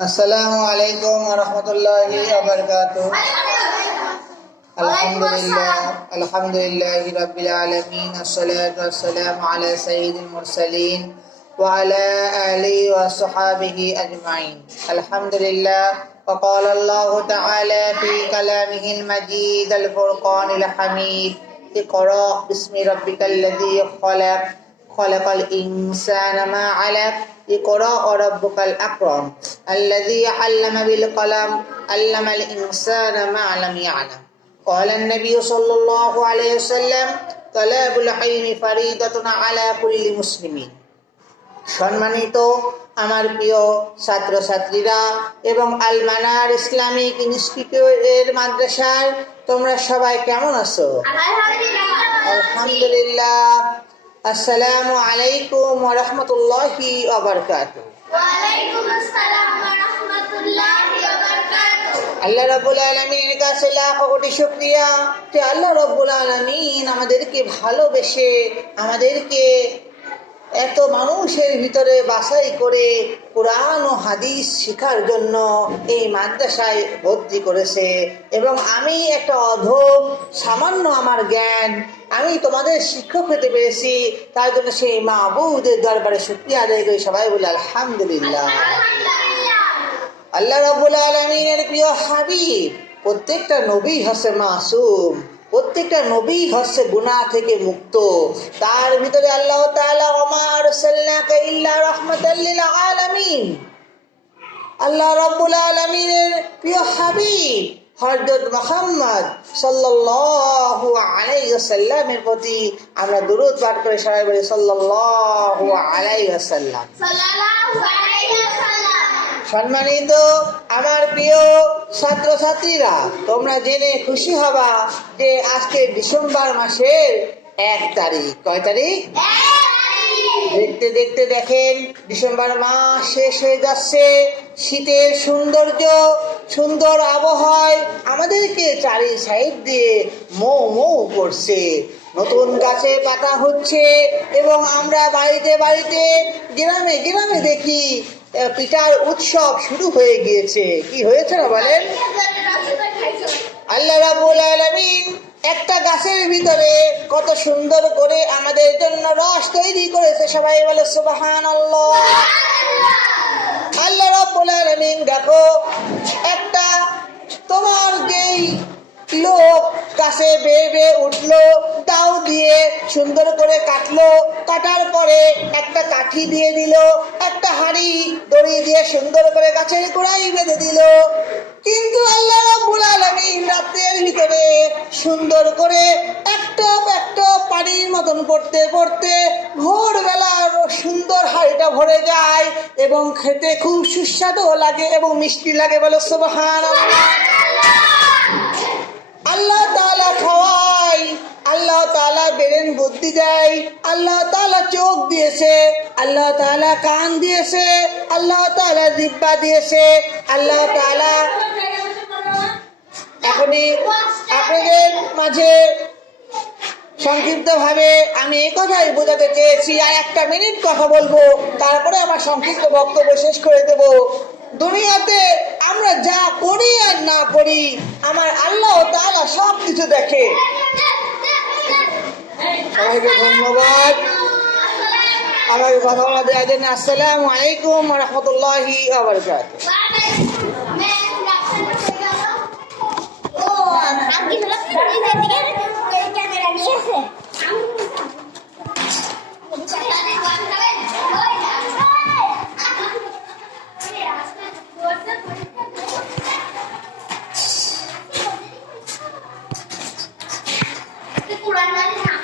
আসসালামু আলাইকুম ওয়া রাহমাতুল্লাহি ওয়া বারাকাতুহু। আলহামদুলিল্লাহি রাব্বিল আলামিন, আসসালাতু ওয়াসসালামু আলা সাইয়্যিদিল মুরসালিন ওয়া আলা আলিহি ওয়া সাহবিহি আজমাইন। আলহামদুলিল্লাহ। وقال الله تعالى في كلامه المجيد الفرقان الحميد: اقرأ باسم ربك الذي خلق خلق الإنسان ما علق اقرأ وربك الأكرم الذي علم بالقلم علم الإنسان ما لم يعلم. قال النبي صلى الله عليه وسلم: طلب العلم فريضة على كل مسلم. সম্মানিত আমার প্রিয় ছাত্রছাত্রীরা এবং আল মানার ইসলামিক ইনস্টিটিউটের মাদ্রাসার তোমরা সবাই কেমন আছো? আলহামদুলিল্লাহ। আসসালামু আলাইকুম ওয়া রাহমাতুল্লাহি ওয়া বারাকাতুহু। ওয়া আলাইকুম আসসালাম ওয়া রাহমাতুল্লাহি ওয়া বারাকাতুহু। আল্লাহ রাব্বুল আলামিনের কাছে লাখ কোটি শুকরিয়া যে আল্লাহ রাব্বুল আলামিন আমাদেরকে ভালোবেসে আমাদেরকে এত মানুষের ভিতরে বাছাই করে কোরআন ও হাদিস শেখার জন্য এই মাদ্রাসায় ভর্তি করেছে। এবং আমি একটা অধম সামান্য আমার জ্ঞান, আমি তোমাদের শিক্ষক হতে পেরেছি, তার জন্য সেই মাবুদের দরবারে শুকরিয়া আদায় করি। সবাই বলে আলহামদুলিল্লাহ। আল্লাহ রাব্বুল আলামিনের প্রিয় হাবিব, প্রত্যেকটা নবী হচ্ছে মাসুম, প্রত্যেকটা নবী হচ্ছে গুনাহ থেকে মুক্ত। তার ভিতরে আল্লাহ তাআলা ওমা আরসালনাকা ইল্লা রাহমাতাল লিল আলামিন, আল্লাহ রাব্বুল আলামিনের প্রিয় হাবিব হযরত মুহাম্মদ সাল্লাল্লাহু আলাইহি ওয়াসাল্লামের প্রতি আমরা দরুদ পাঠ করে সবাই বলি সাল্লাল্লাহু আলাইহি ওয়াসাল্লাম। সাল্লাল্লাহু আলাইহি ওয়াসাল্লাম। সম্মানিত আমার প্রিয় ছাত্রছাত্রীরা, তোমরা জেনে খুশি হবা যে আজকে ডিসেম্বর মাসের 1 তারিখ। কয় তারিখ? দেখতে দেখতে দেখেন ডিসেম্বর মাস শেষ হয়ে যাচ্ছে। শীতের সৌন্দর্য, সুন্দর আবহাওয়ায় আমাদেরকে চারি সাইড দিয়ে মৌ মৌ করছে। নতুন গাছে পাতা হচ্ছে এবং আমরা বাড়িতে বাড়িতে গ্রামে গ্রামে দেখি পিঠার উৎসব শুরু হয়ে গিয়েছে। কি হয়েছে না বলেন? আল্লাহ রাব্বুল আলামিন একটা গাছের ভিতরে কত সুন্দর করে আমাদের জন্য রস তৈরি করেছে। সবাই বলে সুবহানাল্লাহ। আল্লাহ রাব্বুল আলামিন দেখো, একটা তোমার যেই লোক গাছে বেয়ে বেয়ে উঠলো, দাও দিয়ে সুন্দর করে কাটলো, কাটার পরে একটা কাঠি দিয়ে দিল, একটা হাড়ি দড়ি দিয়ে সুন্দর করে গাছের গোড়ায় বেঁধে দিল। কিন্তু আল্লাহ রাব্বুল আলামিন রাতের ভিতরে সুন্দর করে একটা একটা পানির মতন পড়তে পড়তে ভোরবেলার সুন্দর হাড়িটা ভরে যায় এবং খেতে খুব সুস্বাদু লাগে এবং মিষ্টি লাগে। বলে সুবহানাল্লাহ। আল্লাহ তাআলা খাওয়ায়, আল্লাহ তাআলা ব্রেন বুদ্ধি দেয়, আল্লাহ তাআলা চোখ দিয়েছে, আল্লাহ তাআলা কান দিয়েছে, আল্লাহ তাআলা জিহ্বা দিয়েছে, আল্লাহ তাআলা। এখনই আপনাদের মাঝে সংক্ষিপ্ত ভাবে আমি এই কথাই বোঝাতে চেয়েছি, আর 1 মিনিট কথা বলবো, তারপরে আমার সংক্ষিপ্ত বক্তব্য শেষ করে দেব। দুনিয়াতে আমরা যা করি আর না করি, আমার আল্লাহ তাআলা সব কিছু দেখে। সবাইকে ধন্যবাদ আমাকে কথা বলা দেওয়ার জন্য। আসসালামু আলাইকুম ওয়া রাহমাতুল্লাহি ওয়া বারাকাতুহু। Kurang dari nak